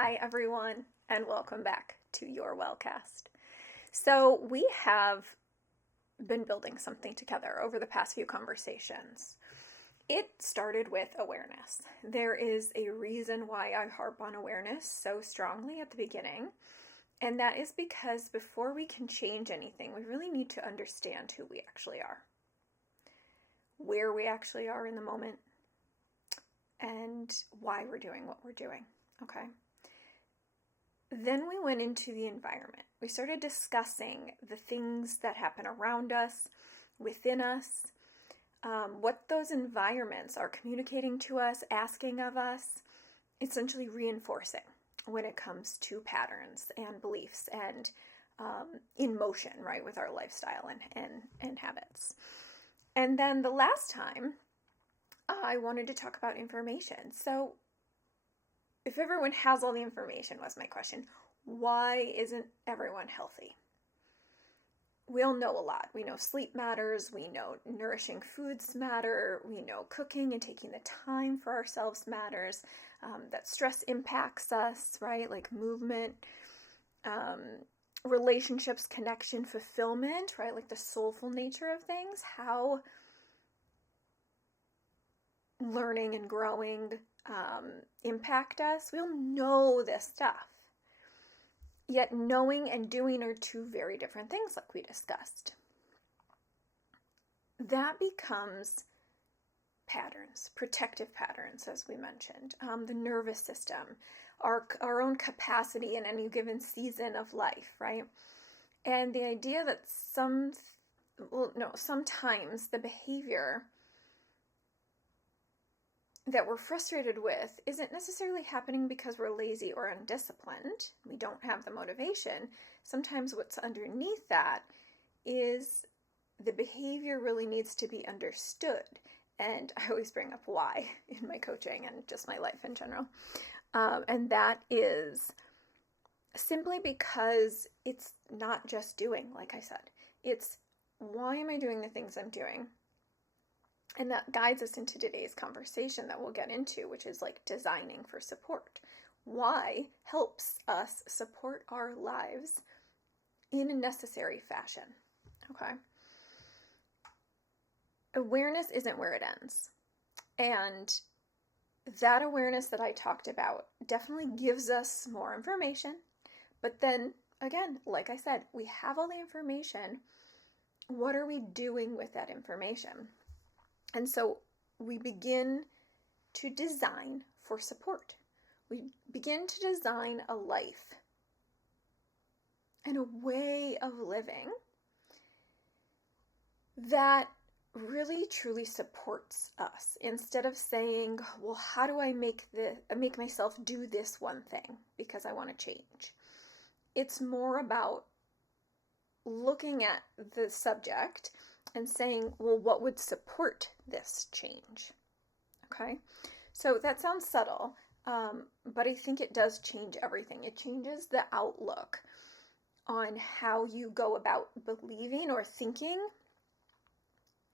Hi, everyone, and welcome back to Your Wellcast. So, we have been building something together over the past few conversations. It started with awareness. There is a reason why I harp on awareness so strongly at the beginning, and that is because before we can change anything, we really need to understand who we actually are, where we actually are in the moment, and why we're doing what we're doing. Okay? Then we went into the environment. We started discussing the things that happen around us, within us, what those environments are communicating to us, asking of us, essentially reinforcing when it comes to patterns and beliefs and in motion, right, with our lifestyle and habits. And then the last time, I wanted to talk about information. So if everyone has all the information, was my question, why isn't everyone healthy? We all know a lot. We know sleep matters. We know nourishing foods matter. We know cooking and taking the time for ourselves matters. That stress impacts us, right? Like movement, relationships, connection, fulfillment, right? Like the soulful nature of things. How learning and growing impact us. We all know this stuff. Yet knowing and doing are two very different things, like we discussed. That becomes patterns, protective patterns, as we mentioned. The nervous system, our own capacity in any given season of life, right? And the idea that sometimes the behavior that we're frustrated with isn't necessarily happening because we're lazy or undisciplined. We don't have the motivation. Sometimes what's underneath that is the behavior really needs to be understood. And I always bring up why in my coaching and just my life in general. And that is simply because it's not just doing, like I said. It's why am I doing the things I'm doing? And that guides us into today's conversation that we'll get into, which is like designing for support. Why helps us support our lives in a necessary fashion. Okay. Awareness isn't where it ends. And that awareness that I talked about definitely gives us more information. But then again, like I said, we have all the information. What are we doing with that information? And so we begin to design for support. We begin to design a life and a way of living that really truly supports us, instead of saying, well, how do I make myself do this one thing because I want to change? It's more about looking at the subject and saying, well, what would support this change? Okay, so that sounds subtle, but I think it does change everything. It changes the outlook on how you go about believing or thinking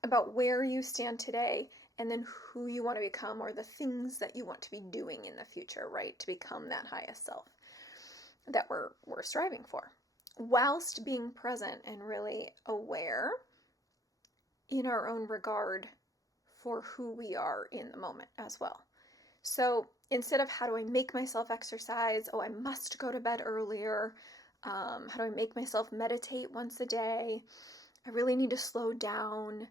about where you stand today and then who you want to become, or the things that you want to be doing in the future, right? To become that highest self that we're striving for, whilst being present and really aware in our own regard for who we are in the moment as well. So instead of how do I make myself exercise, oh, I must go to bed earlier, how do I make myself meditate once a day, I really need to slow down,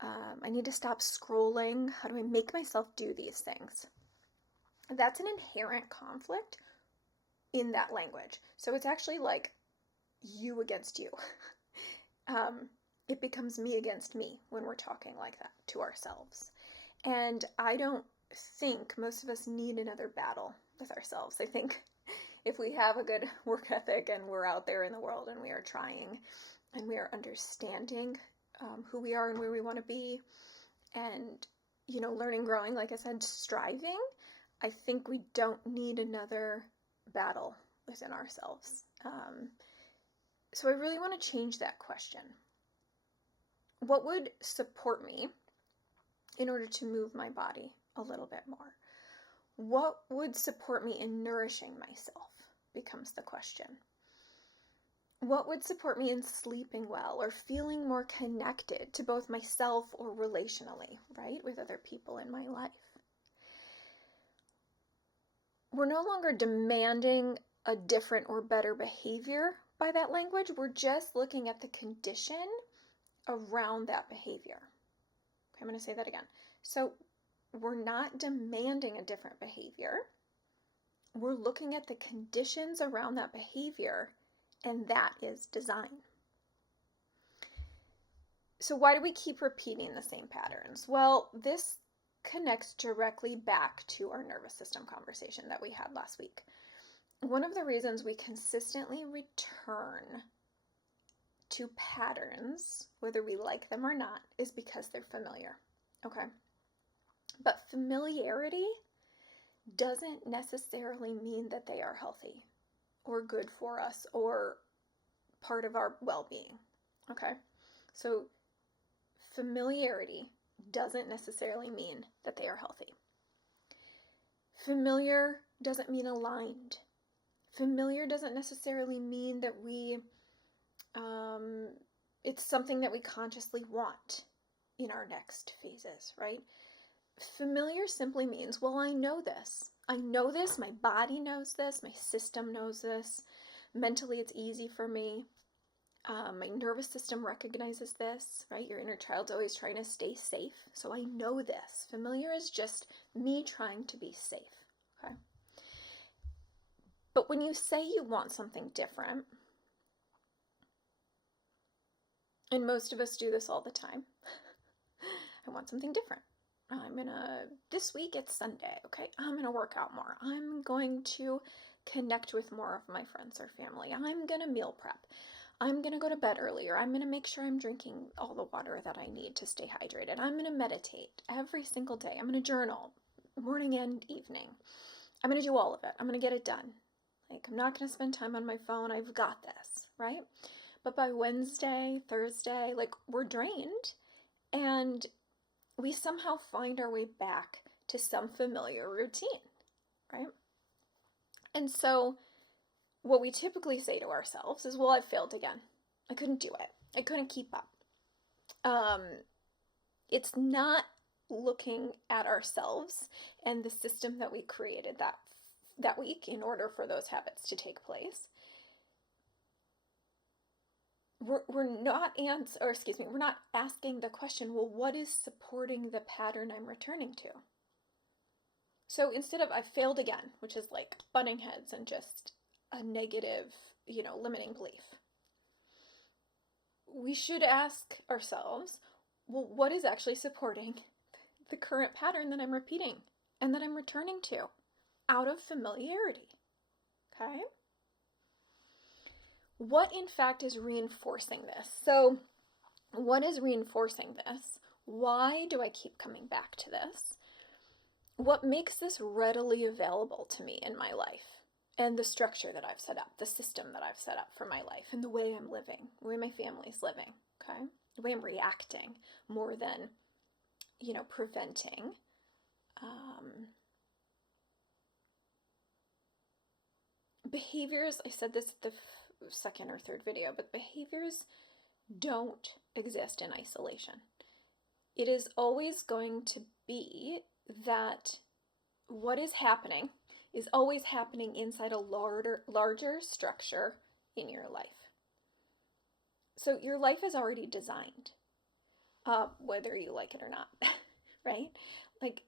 I need to stop scrolling, how do I make myself do these things? That's an inherent conflict in that language. So it's actually like you against you. It becomes me against me when we're talking like that to ourselves. And I don't think most of us need another battle with ourselves. I think if we have a good work ethic and we're out there in the world and we are trying and we are understanding who we are and where we want to be, and, learning, growing, like I said, striving, I think we don't need another battle within ourselves. So I really want to change that question. What would support me in order to move my body a little bit more? What would support me in nourishing myself becomes the question. What would support me in sleeping well or feeling more connected to both myself or relationally, right, with other people in my life? We're no longer demanding a different or better behavior by that language. We're just looking at the condition around that behavior. Okay, I'm going to say that again. So we're not demanding a different behavior. We're looking at the conditions around that behavior, and that is design. So why do we keep repeating the same patterns? Well, this connects directly back to our nervous system conversation that we had last week. One of the reasons we consistently return to patterns, whether we like them or not, is because they're familiar. Okay? But familiarity doesn't necessarily mean that they are healthy or good for us or part of our well-being. Okay? So familiarity doesn't necessarily mean that they are healthy. Familiar doesn't mean aligned. Familiar doesn't necessarily mean that it's something that we consciously want in our next phases, right? Familiar simply means, well, I know this. I know this. My body knows this. My system knows this. Mentally, it's easy for me. My nervous system recognizes this, right? Your inner child's always trying to stay safe. So I know this. Familiar is just me trying to be safe, okay? But when you say you want something different, and most of us do this all the time, I want something different. This week it's Sunday, okay? I'm gonna work out more. I'm going to connect with more of my friends or family. I'm gonna meal prep. I'm going to go to bed earlier. I'm going to make sure I'm drinking all the water that I need to stay hydrated. I'm going to meditate every single day. I'm going to journal morning and evening. I'm going to do all of it. I'm going to get it done. Like, I'm not going to spend time on my phone. I've got this, right? But by Wednesday, Thursday, like, we're drained, and we somehow find our way back to some familiar routine, right? And so what we typically say to ourselves is, well, I failed again. I couldn't do it. I couldn't keep up. It's not looking at ourselves and the system that we created that week in order for those habits to take place. We're not asking the question, well, what is supporting the pattern I'm returning to? So instead of I failed again, which is like butting heads and just a negative, limiting belief, we should ask ourselves, well, what is actually supporting the current pattern that I'm repeating and that I'm returning to out of familiarity? Okay? What in fact is reinforcing this? So what is reinforcing this? Why do I keep coming back to this? What makes this readily available to me in my life? And the structure that I've set up, the system that I've set up for my life, and the way I'm living, the way my family's living, okay? The way I'm reacting more than, preventing. Behaviors, I said this at the second or third video, but behaviors don't exist in isolation. It is always going to be that what is happening is always happening inside a larger structure in your life. So your life is already designed, whether you like it or not, right? Like,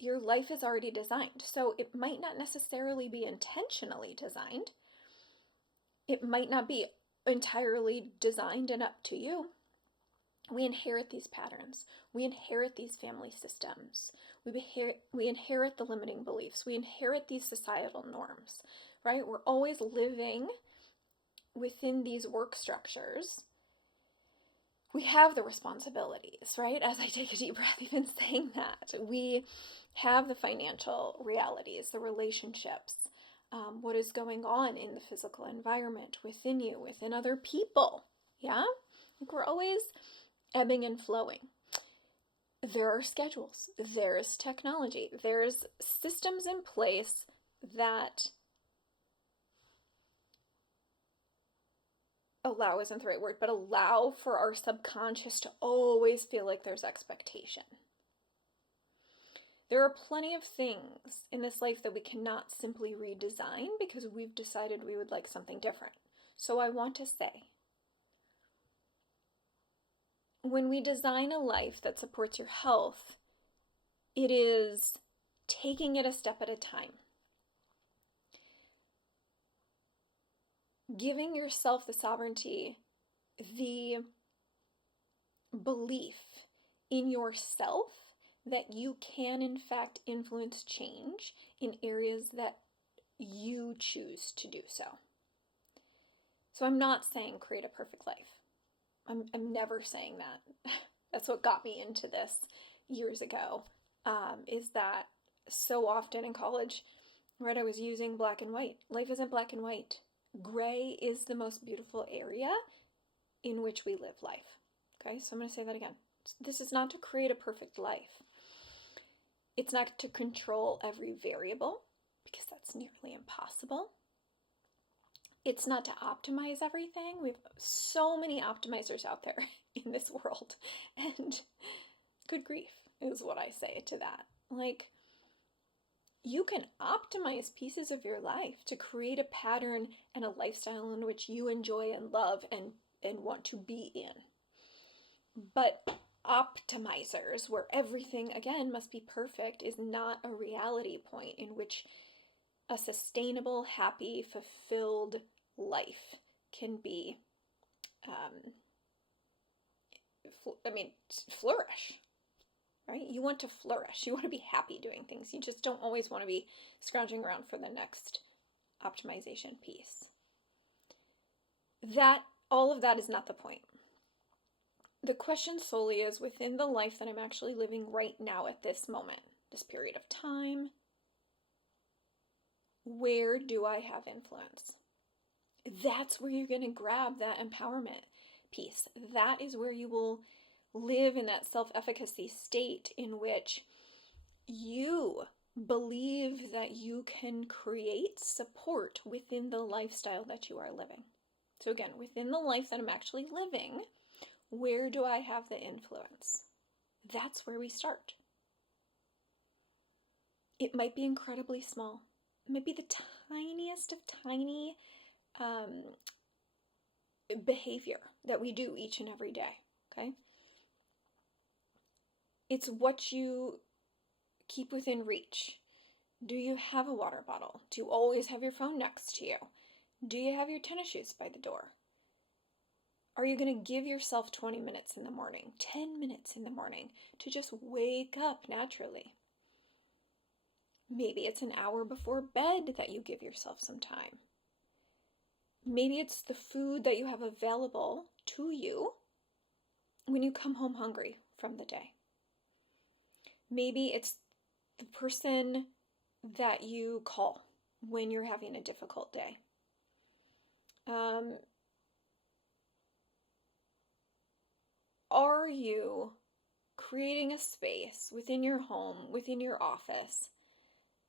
your life is already designed. So it might not necessarily be intentionally designed. It might not be entirely designed and up to you. We inherit these patterns. We inherit these family systems. We inherit the limiting beliefs. We inherit these societal norms, right? We're always living within these work structures. We have the responsibilities, right? As I take a deep breath, even saying that, we have the financial realities, the relationships, what is going on in the physical environment within you, within other people, yeah? Like, we're always ebbing and flowing. There are schedules, there's technology, there's systems in place that allow isn't the right word, but allow for our subconscious to always feel like there's expectation. There are plenty of things in this life that we cannot simply redesign because we've decided we would like something different. So I want to say, when we design a life that supports your health, it is taking it a step at a time. Giving yourself the sovereignty, the belief in yourself that you can in fact influence change in areas that you choose to do so. So I'm not saying create a perfect life. I'm never saying that. That's what got me into this years ago, is that so often in college, right, I was using black and white. Life isn't black and white. Gray is the most beautiful area in which we live life. Okay, so I'm going to say that again. This is not to create a perfect life. It's not to control every variable, because that's nearly impossible. It's not to optimize everything. We have so many optimizers out there in this world. And good grief is what I say to that. Like, you can optimize pieces of your life to create a pattern and a lifestyle in which you enjoy and love and want to be in. But optimizers, where everything, again, must be perfect, is not a reality point in which a sustainable, happy, fulfilled life can be, flourish, right? You want to flourish. You want to be happy doing things. You just don't always want to be scrounging around for the next optimization piece. All of that is not the point. The question solely is, within the life that I'm actually living right now at this moment, this period of time, where do I have influence? That's where you're going to grab that empowerment piece. That is where you will live in that self-efficacy state in which you believe that you can create support within the lifestyle that you are living. So again, within the life that I'm actually living, where do I have the influence? That's where we start. It might be incredibly small. It might be the tiniest of tiny behavior that we do each and every day, okay? It's what you keep within reach. Do you have a water bottle? Do you always have your phone next to you? Do you have your tennis shoes by the door? Are you going to give yourself 20 minutes in the morning, 10 minutes in the morning to just wake up naturally? Maybe it's an hour before bed that you give yourself some time. Maybe it's the food that you have available to you when you come home hungry from the day. Maybe it's the person that you call when you're having a difficult day. Are you creating a space within your home, within your office,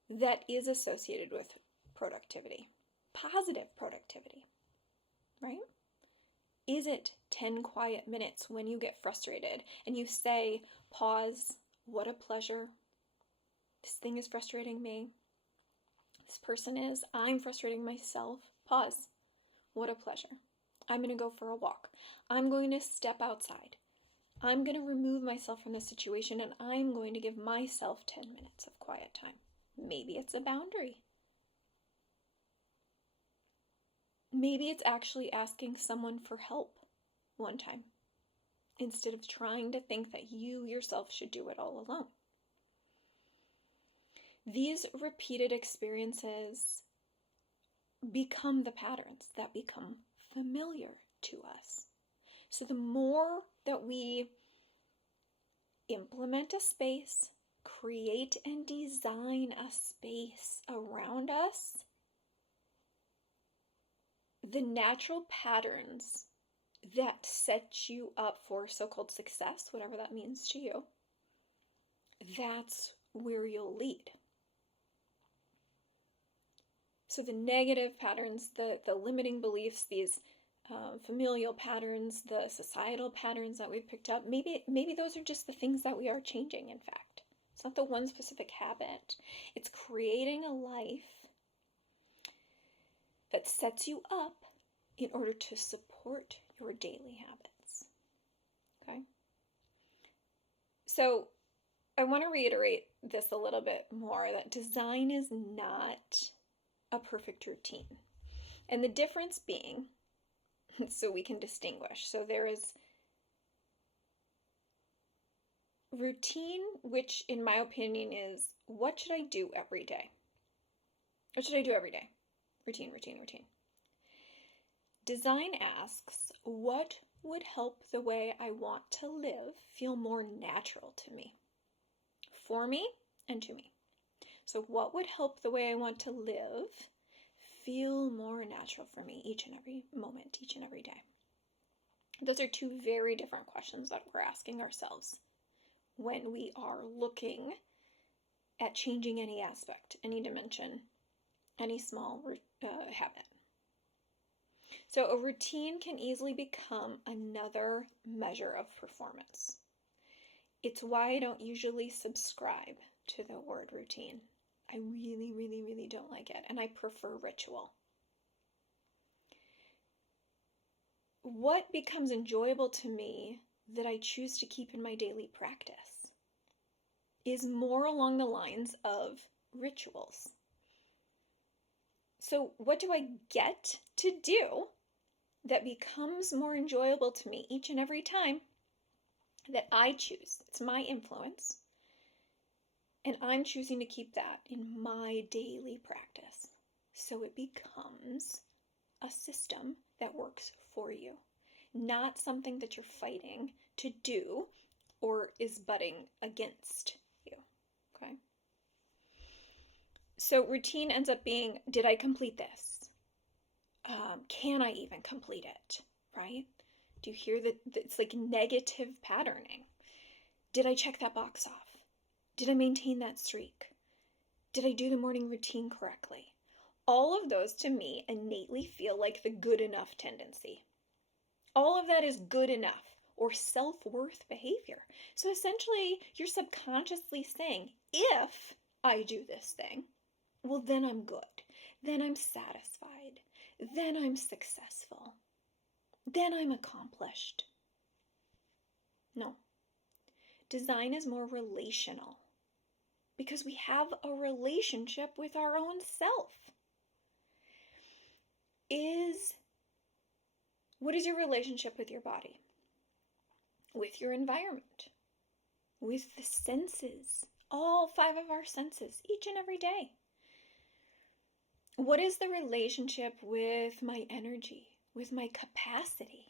that is associated with productivity, positive productivity, right? Is it 10 quiet minutes when you get frustrated and you say, pause, what a pleasure. This thing is frustrating me. This person is, I'm frustrating myself. Pause, what a pleasure. I'm going to go for a walk. I'm going to step outside. I'm going to remove myself from the situation and I'm going to give myself 10 minutes of quiet time. Maybe it's a boundary. Maybe it's actually asking someone for help one time instead of trying to think that you yourself should do it all alone. These repeated experiences become the patterns that become familiar to us. So the more that we implement a space, create and design a space around us, the natural patterns that set you up for so-called success, whatever that means to you, that's where you'll lead. So the negative patterns, the limiting beliefs, these familial patterns, the societal patterns that we've picked up, maybe those are just the things that we are changing, in fact. It's not the one specific habit. It's creating a life that sets you up in order to support your daily habits. Okay? So I want to reiterate this a little bit more, that design is not a perfect routine. And the difference being, so we can distinguish. So there is routine, which in my opinion is, what should I do every day? What should I do every day? Routine, routine, routine. Design asks, what would help the way I want to live feel more natural to me? For me and to me. So what would help the way I want to live feel more natural for me each and every moment, each and every day? Those are two very different questions that we're asking ourselves when we are looking at changing any aspect, any dimension, any small habit. So a routine can easily become another measure of performance. It's why I don't usually subscribe to the word routine. I really, really, really don't like it, and I prefer ritual. What becomes enjoyable to me that I choose to keep in my daily practice is more along the lines of rituals. So what do I get to do that becomes more enjoyable to me each and every time that I choose? It's my influence. And I'm choosing to keep that in my daily practice. So it becomes a system that works for you, not something that you're fighting to do or is butting against you. Okay? So routine ends up being, did I complete this? Can I even complete it? Right? Do you hear that? It's like negative patterning. Did I check that box off? Did I maintain that streak? Did I do the morning routine correctly? All of those to me innately feel like the good enough tendency. All of that is good enough or self-worth behavior. So essentially, you're subconsciously saying, if I do this thing, well, then I'm good. Then I'm satisfied. Then I'm successful. Then I'm accomplished. No. Design is more relational because we have a relationship with our own self. What is your relationship with your body? With your environment? With the senses? All 5 of our senses, each and every day. What is the relationship with my energy, with my capacity,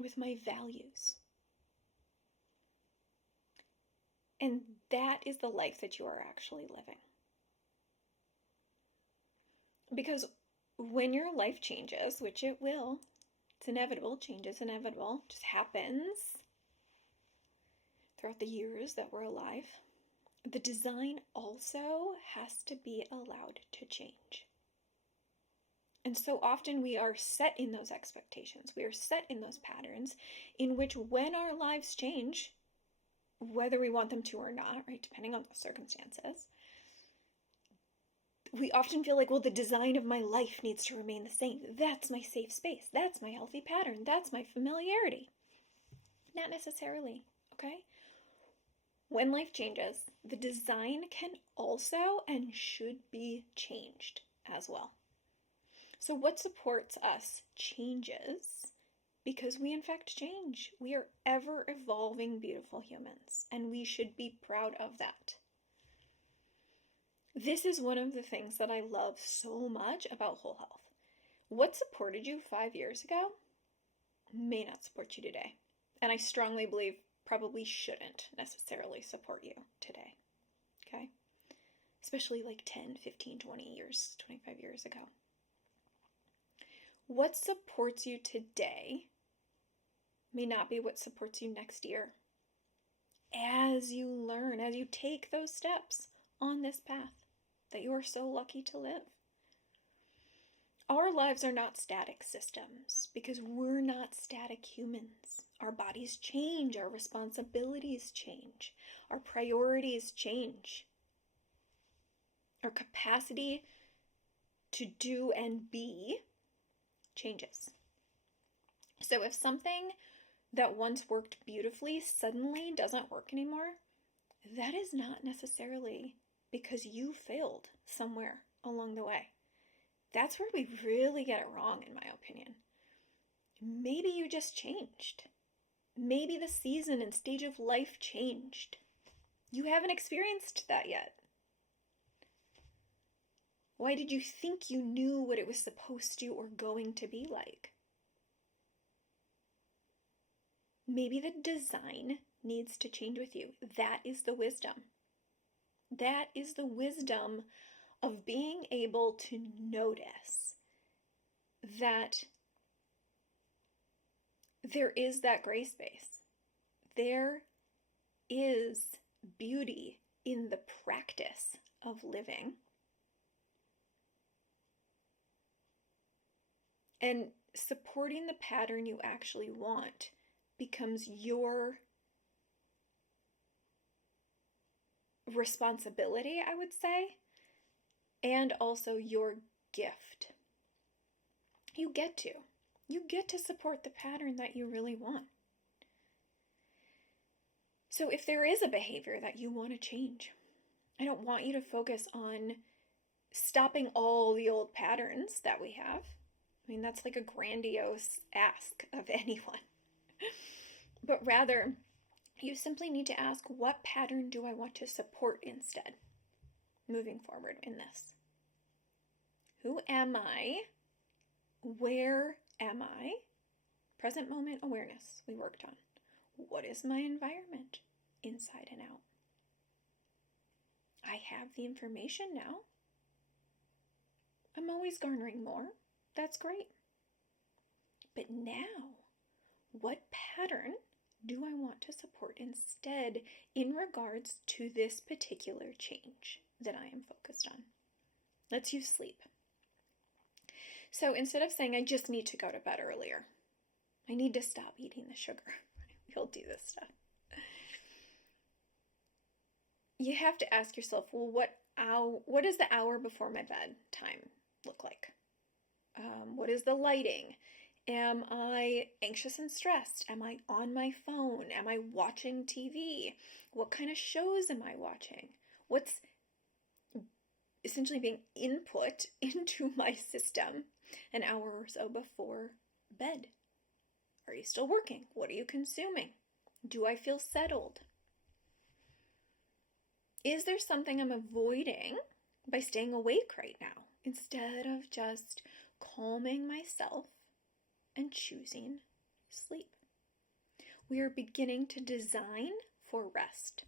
with my values? And that is the life that you are actually living. Because when your life changes, which it will, it's inevitable, change is inevitable, it just happens throughout the years that we're alive, the design also has to be allowed to change. And so often we are set in those expectations, we are set in those patterns in which when our lives change, whether we want them to or not, right, depending on the circumstances, we often feel like, well, the design of my life needs to remain the same. That's my safe space. That's my healthy pattern. That's my familiarity. Not necessarily, okay? When life changes, the design can also and should be changed as well. So what supports us changes because we in fact change. We are ever evolving, beautiful humans, and we should be proud of that. This is one of the things that I love so much about whole health. What supported you 5 years ago may not support you today. And I strongly believe probably shouldn't necessarily support you today. Okay? Especially like 10, 15, 20 years, 25 years ago. What supports you today may not be what supports you next year, as you learn, as you take those steps on this path that you are so lucky to live. Our lives are not static systems because we're not static humans. Our bodies change, our responsibilities change, our priorities change. Our capacity to do and be changes. So if something that once worked beautifully suddenly doesn't work anymore, that is not necessarily because you failed somewhere along the way. That's where we really get it wrong, in my opinion. Maybe you just changed. Maybe the season and stage of life changed. You haven't experienced that yet. Why did you think you knew what it was supposed to or going to be like? Maybe the design needs to change with you. That is the wisdom. That is the wisdom of being able to notice that there is that gray space. There is beauty in the practice of living. And supporting the pattern you actually want becomes your responsibility, I would say, and also your gift. You get to support the pattern that you really want. So if there is a behavior that you want to change, I don't want you to focus on stopping all the old patterns that we have. I mean, that's like a grandiose ask of anyone. But rather, you simply need to ask, what pattern do I want to support instead, moving forward in this? Who am I? Where am I? Present moment awareness we worked on. What is my environment, inside and out? I have the information now. I'm always garnering more. That's great. But now, what pattern do I want to support instead in regards to this particular change that I am focused on? Let's use sleep. So instead of saying, I just need to go to bed earlier, I need to stop eating the sugar. You'll do this stuff. You have to ask yourself, well, what does the hour before my bed time look like? What is the lighting? Am I anxious and stressed? Am I on my phone? Am I watching TV? What kind of shows am I watching? What's essentially being input into my system an hour or so before bed? Are you still working? What are you consuming? Do I feel settled? Is there something I'm avoiding by staying awake right now instead of just calming myself and choosing sleep? We are beginning to design for rest.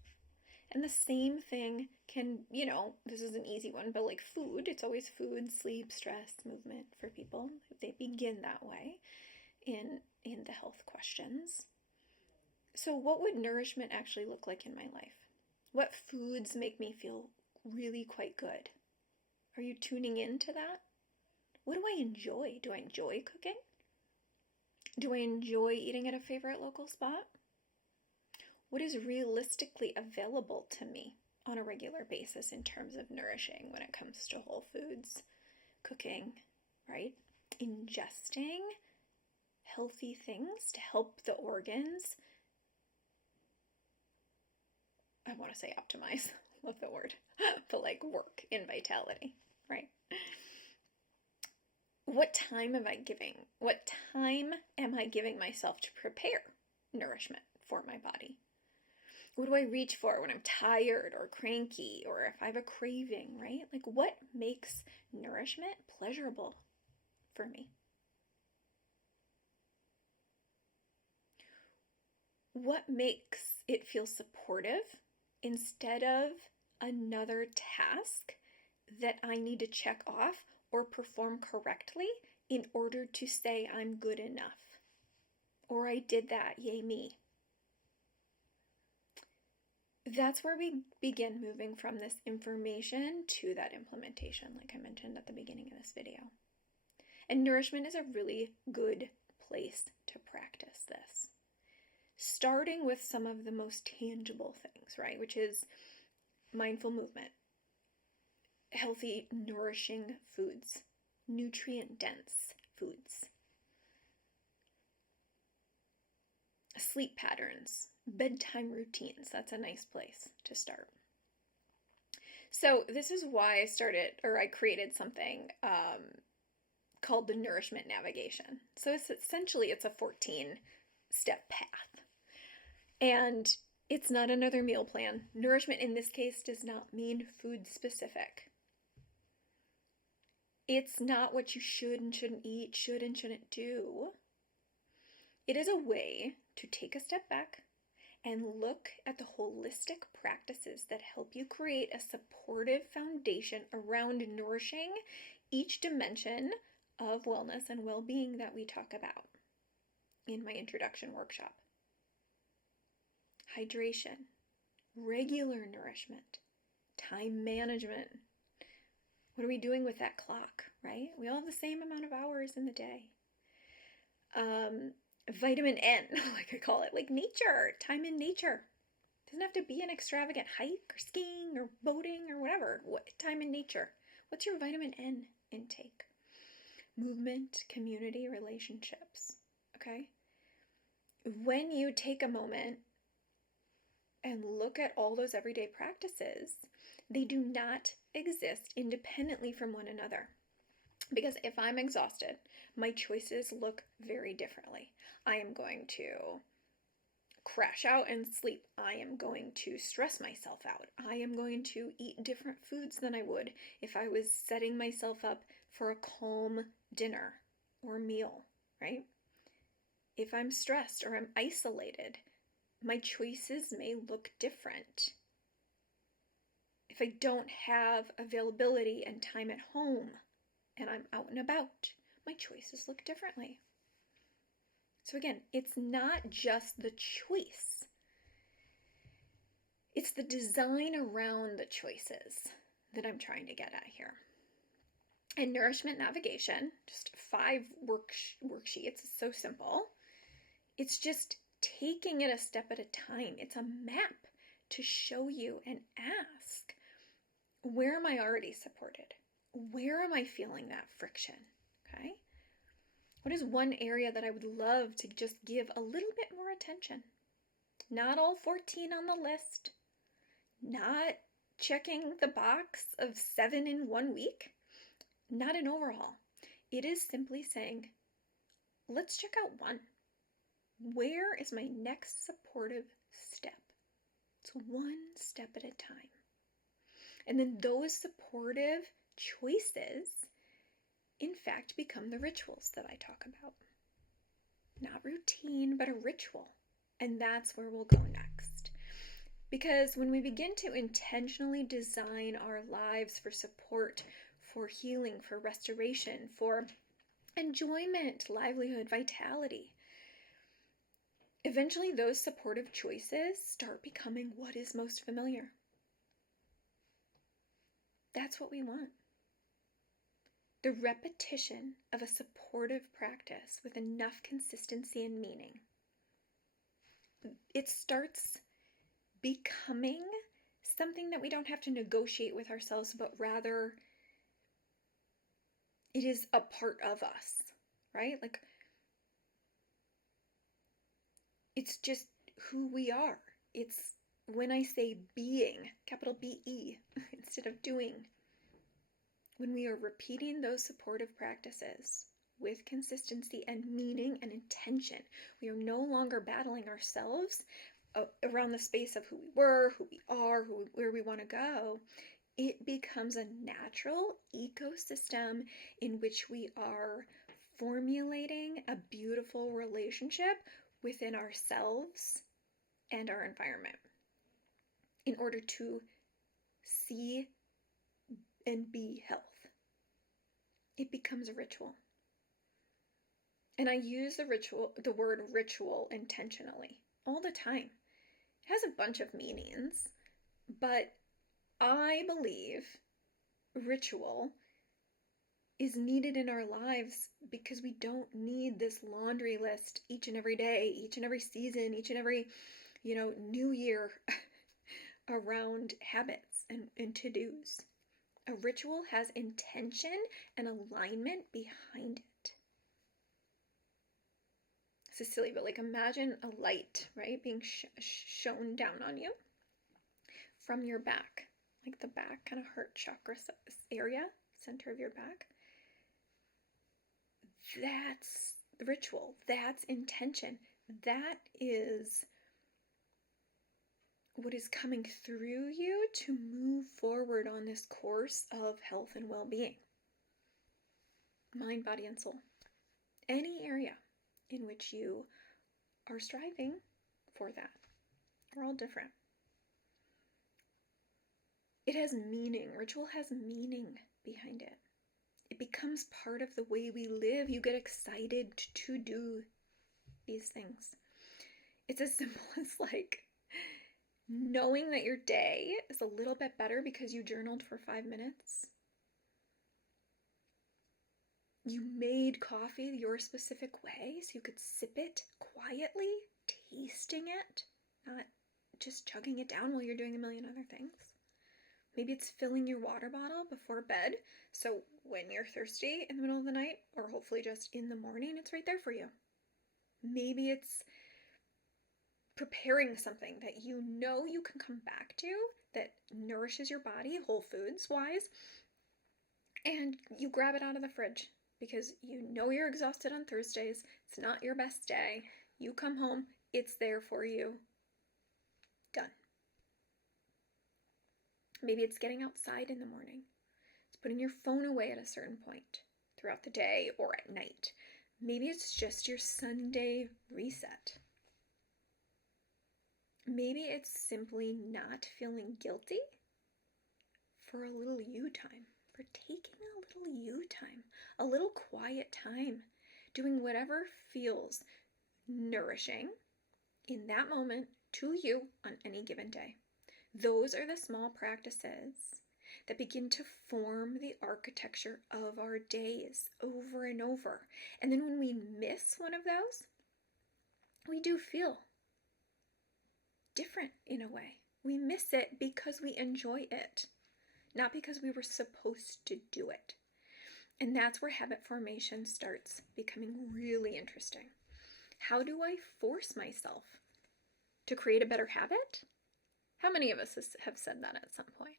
And the same thing can, this is an easy one, but like food, it's always food, sleep, stress, movement for people. They begin that way in the health questions. So what would nourishment actually look like in my life? What foods make me feel really quite good? Are you tuning into that? What do I enjoy? Do I enjoy cooking? Do I enjoy eating at a favorite local spot? What is realistically available to me on a regular basis in terms of nourishing when it comes to whole foods, cooking, right? Ingesting healthy things to help the organs. I want to say optimize, love the word, but like work in vitality, right? What time am I giving? What time am I giving myself to prepare nourishment for my body? What do I reach for when I'm tired or cranky or if I have a craving, right? Like what makes nourishment pleasurable for me? What makes it feel supportive instead of another task that I need to check off or perform correctly in order to say I'm good enough? Or I did that, yay me. that's where we begin moving from this information to that implementation, like I mentioned at the beginning of this video. And nourishment is a really good place to practice this. Starting with some of the most tangible things, right? Which is mindful movement, healthy, nourishing foods, nutrient-dense foods, sleep patterns, bedtime routines. That's a nice place to start. So this is why I created something called the Nourishment Navigation. So it's a 14-step path. And it's not another meal plan. Nourishment in this case does not mean food specific. It's not what you should and shouldn't eat, should and shouldn't do. It is a way to take a step back and look at the holistic practices that help you create a supportive foundation around nourishing each dimension of wellness and well-being that we talk about in my introduction workshop. Hydration, regular nourishment, time management. What are we doing with that clock, right? We all have the same amount of hours in the day. Vitamin N, like I call it, like nature, time in nature. It doesn't have to be an extravagant hike or skiing or boating or whatever. Time in nature. What's your vitamin N intake? Movement, community, relationships, okay? When you take a moment and look at all those everyday practices, they do not exist independently from one another. Because if I'm exhausted, my choices look very differently. I am going to crash out and sleep. I am going to stress myself out. I am going to eat different foods than I would if I was setting myself up for a calm dinner or meal, right? If I'm stressed or I'm isolated, my choices may look different. If I don't have availability and time at home and I'm out and about, my choices look differently. So again, it's not just the choice. It's the design around the choices that I'm trying to get at here. And Nourishment Navigation, just 5 worksheets, it's so simple. It's just taking it a step at a time. It's a map to show you and ask, where am I already supported? Where am I feeling that friction? Okay? What is one area that I would love to just give a little bit more attention? Not all 14 on the list. Not checking the box of 7 in 1 week. Not an overhaul. It is simply saying, let's check out 1. Where is my next supportive step? It's 1 step at a time. And then those supportive choices, in fact, become the rituals that I talk about. Not routine, but a ritual. And that's where we'll go next. Because when we begin to intentionally design our lives for support, for healing, for restoration, for enjoyment, livelihood, vitality, eventually those supportive choices start becoming what is most familiar. That's what we want. The repetition of a supportive practice with enough consistency and meaning. It starts becoming something that we don't have to negotiate with ourselves, but rather it is a part of us, right? Like, it's just who we are. It's when I say being, capital B-E, instead of doing. When we are repeating those supportive practices with consistency and meaning and intention, we are no longer battling ourselves around the space of who we were, who we are, where we want to go. It becomes a natural ecosystem in which we are formulating a beautiful relationship within ourselves and our environment in order to see and be health. It becomes a ritual. And I use the word ritual intentionally all the time. It has a bunch of meanings. But I believe ritual is needed in our lives because we don't need this laundry list each and every day, each and every season, each and every, new year around habits and to-dos. A ritual has intention and alignment behind it. This is silly, but like imagine a light, right, being shown down on you from your back, like the back kind of heart chakra area, center of your back. That's the ritual. That's intention. That is what is coming through you to move forward on this course of health and well-being. Mind, body, and soul. Any area in which you are striving for that. We're all different. It has meaning. Ritual has meaning behind it. It becomes part of the way we live. You get excited to do these things. It's as simple as like knowing that your day is a little bit better because you journaled for 5 minutes. You made coffee your specific way so you could sip it quietly, tasting it, not just chugging it down while you're doing a million other things. Maybe it's filling your water bottle before bed, so when you're thirsty in the middle of the night, or hopefully just in the morning, it's right there for you. Maybe it's preparing something that you know you can come back to that nourishes your body, whole foods wise, and you grab it out of the fridge because you know you're exhausted on Thursdays. It's not your best day. You come home, it's there for you. Done. Maybe it's getting outside in the morning. It's putting your phone away at a certain point throughout the day or at night. Maybe it's just your Sunday reset. Maybe it's simply not feeling guilty for a little you time, for taking a little you time, a little quiet time, doing whatever feels nourishing in that moment to you on any given day. Those are the small practices that begin to form the architecture of our days over and over. And then when we miss one of those, we do feel different in a way. We miss it because we enjoy it, not because we were supposed to do it. And that's where habit formation starts becoming really interesting. How do I force myself to create a better habit? How many of us have said that at some point?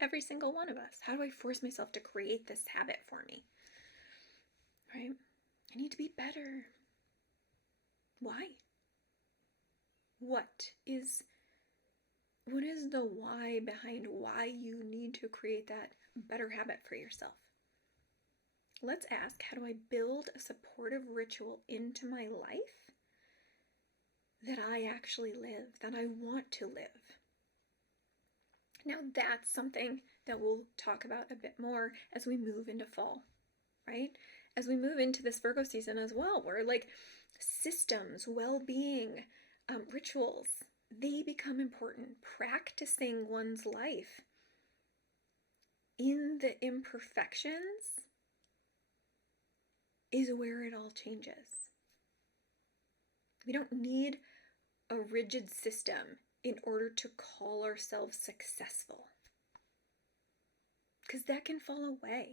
Every single one of us. How do I force myself to create this habit for me? Right? I need to be better. Why? What is the why behind why you need to create that better habit for yourself? Let's ask, how do I build a supportive ritual into my life that I actually live, that I want to live? Now that's something that we'll talk about a bit more as we move into fall, right? As we move into this Virgo season as well, where like systems, well-being, rituals, they become important. Practicing one's life in the imperfections is where it all changes. We don't need a rigid system in order to call ourselves successful, because that can fall away.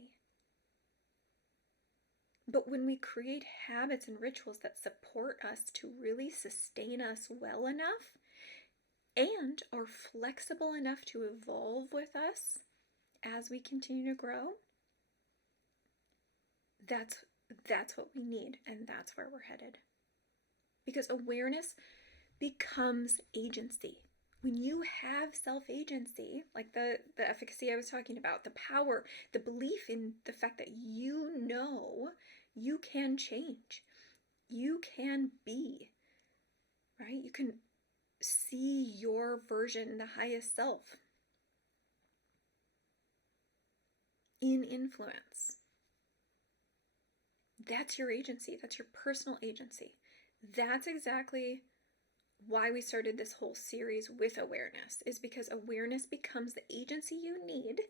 But when we create habits and rituals that support us to really sustain us well enough and are flexible enough to evolve with us as we continue to grow, that's what we need, and that's where we're headed. Because awareness becomes agency. When you have self-agency, like the efficacy I was talking about, the power, the belief in the fact that you know you can change, you can be, right? You can see your version, the highest self, in influence. That's your agency. That's your personal agency. That's exactly why we started this whole series with awareness is because awareness becomes the agency you need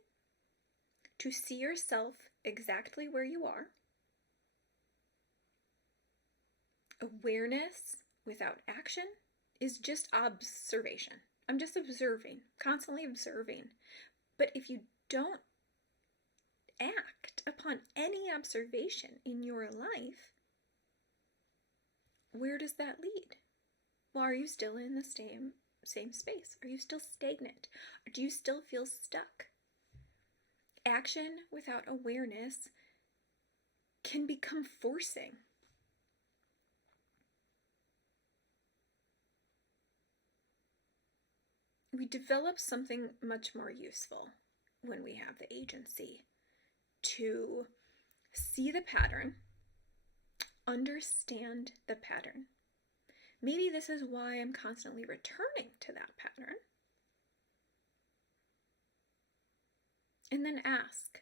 to see yourself exactly where you are. Awareness without action is just observation. I'm just observing, constantly observing. But if you don't act upon any observation in your life, where does that lead? Well, are you still in the same space? Are you still stagnant? Or do you still feel stuck? Action without awareness can become forcing. We develop something much more useful when we have the agency to see the pattern, understand the pattern. Maybe this is why I'm constantly returning to that pattern. And then ask,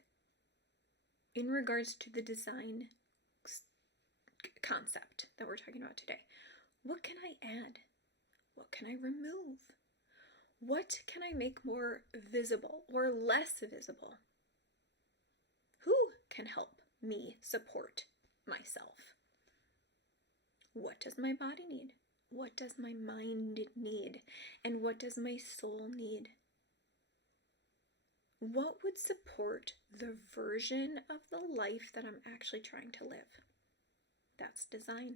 in regards to the design concept that we're talking about today, what can I add? What can I remove? What can I make more visible or less visible? Who can help me support myself? What does my body need? What does my mind need? And what does my soul need? What would support the version of the life that I'm actually trying to live? That's design.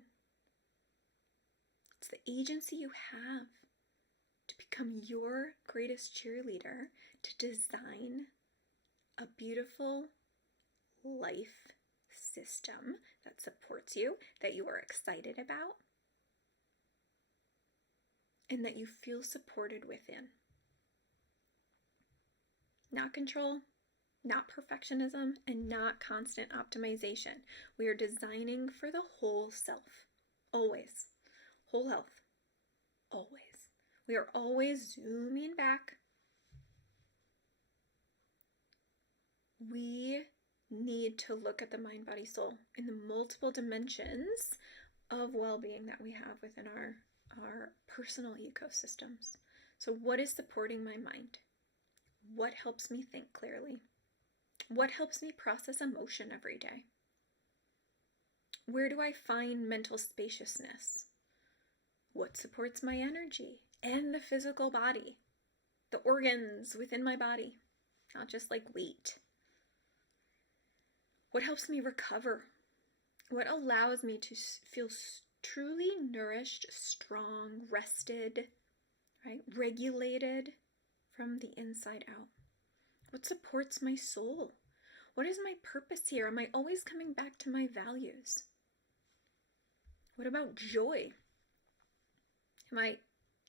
It's the agency you have to become your greatest cheerleader, to design a beautiful life system that supports you, that you are excited about, and that you feel supported within. Not control, not perfectionism, and not constant optimization. We are designing for the whole self, always. Whole health, always. We are always zooming back. We need to look at the mind, body, soul in the multiple dimensions of well-being that we have within our personal ecosystems. So what is supporting my mind? What helps me think clearly? What helps me process emotion every day? Where do I find mental spaciousness? What supports my energy and the physical body? The organs within my body, not just like weight. What helps me recover? What allows me to feel truly nourished, strong, rested, right? Regulated from the inside out? What supports my soul? What is my purpose here? Am I always coming back to my values? What about joy? Am I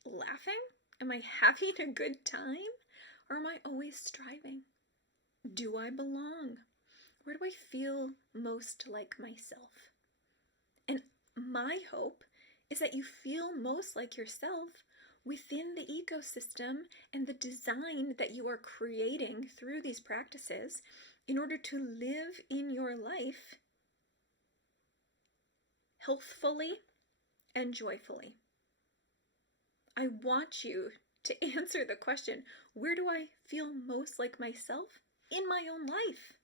laughing? Am I having a good time? Or am I always striving? Do I belong? Where do I feel most like myself? And my hope is that you feel most like yourself within the ecosystem and the design that you are creating through these practices in order to live in your life healthfully and joyfully. I want you to answer the question, where do I feel most like myself in my own life?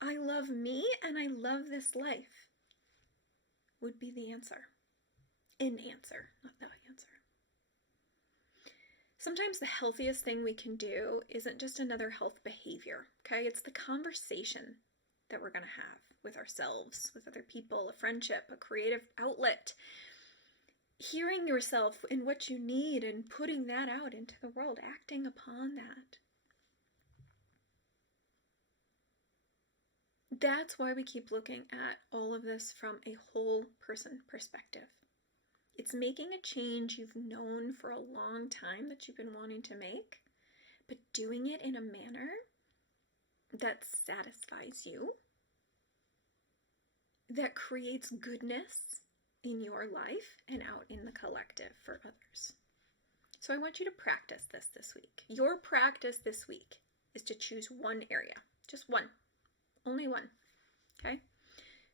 I love me and I love this life would be the answer. An answer, not the answer. Sometimes the healthiest thing we can do isn't just another health behavior, okay? It's the conversation that we're going to have with ourselves, with other people, a friendship, a creative outlet. Hearing yourself and what you need and putting that out into the world, acting upon that. That's why we keep looking at all of this from a whole person perspective. It's making a change you've known for a long time that you've been wanting to make, but doing it in a manner that satisfies you, that creates goodness in your life and out in the collective for others. So I want you to practice this week. Your practice this week is to choose one area, just one. Only one, okay?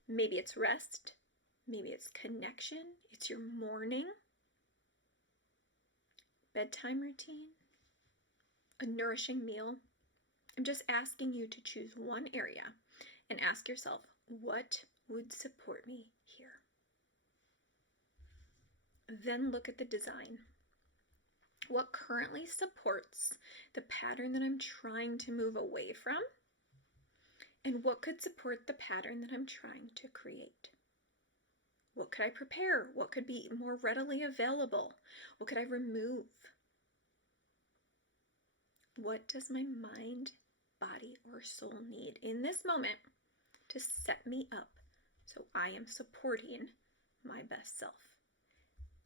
Maybe it's rest. Maybe it's connection. It's your morning, bedtime routine, a nourishing meal. I'm just asking you to choose one area and ask yourself, what would support me here? Then look at the design. What currently supports the pattern that I'm trying to move away from? And what could support the pattern that I'm trying to create? What could I prepare? What could be more readily available? What could I remove? What does my mind, body, or soul need in this moment to set me up so I am supporting my best self?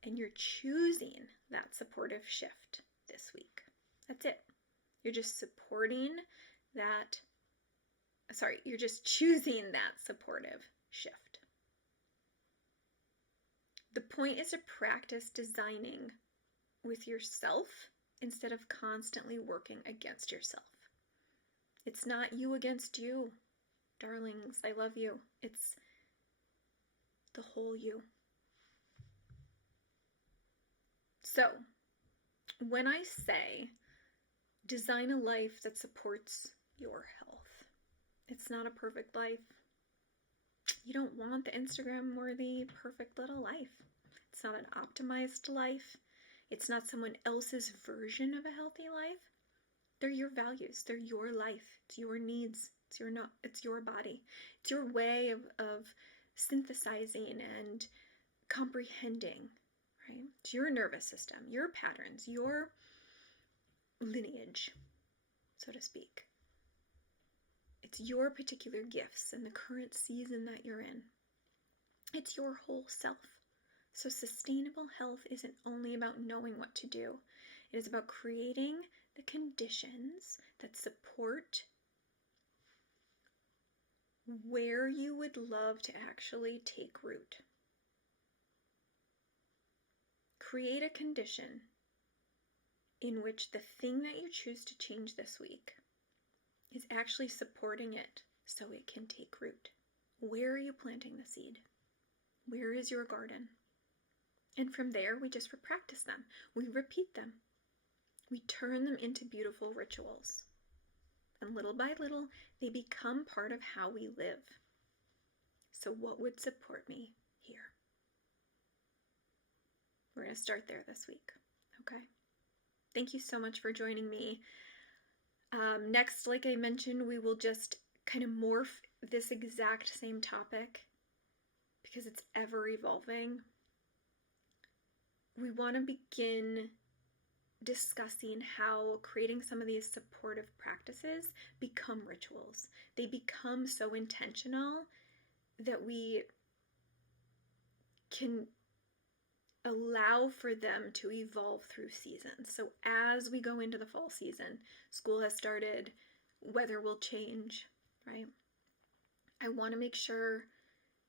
And you're choosing that supportive shift this week. That's it. You're just you're just choosing that supportive shift. The point is to practice designing with yourself instead of constantly working against yourself. It's not you against you, darlings. I love you. It's the whole you. So, when I say design a life that supports your health, it's not a perfect life. You don't want the Instagram-worthy, perfect little life. It's not an optimized life. It's not someone else's version of a healthy life. They're your values. They're your life. It's your needs. It's your body. It's your way of synthesizing and comprehending, right? It's your nervous system, your patterns, your lineage, so to speak. It's your particular gifts and the current season that you're in. It's your whole self. So sustainable health isn't only about knowing what to do. It is about creating the conditions that support where you would love to actually take root. Create a condition in which the thing that you choose to change this week is actually supporting it so it can take root. Where are you planting the seed? Where is your garden? And from there, we just practice them. We repeat them. We turn them into beautiful rituals. And little by little, they become part of how we live. So what would support me here? We're going to start there this week, okay? Thank you so much for joining me. Next, like I mentioned, we will just kind of morph this exact same topic because it's ever evolving. We want to begin discussing how creating some of these supportive practices become rituals. They become so intentional that we can allow for them to evolve through seasons. So as we go into the fall season, school has started, weather will change, right? I want to make sure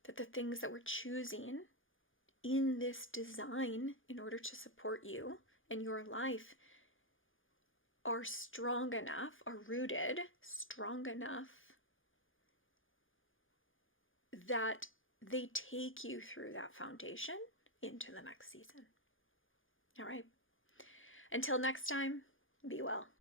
that the things that we're choosing in this design in order to support you and your life are strong enough, are rooted strong enough that they take you through that foundation into the next season. All right. Until next time, be well.